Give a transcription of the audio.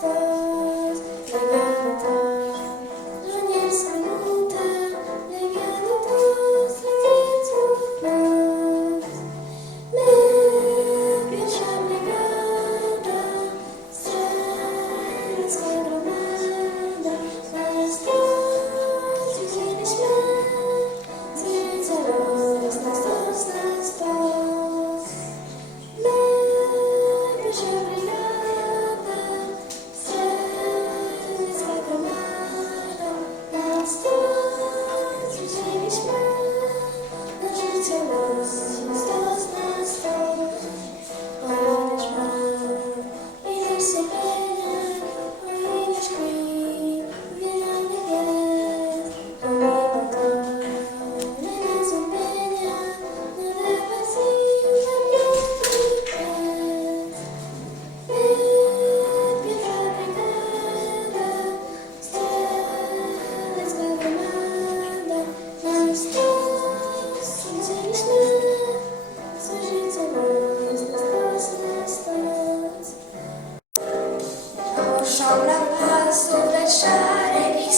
the perceber. Noszą lampasu lecz szary ich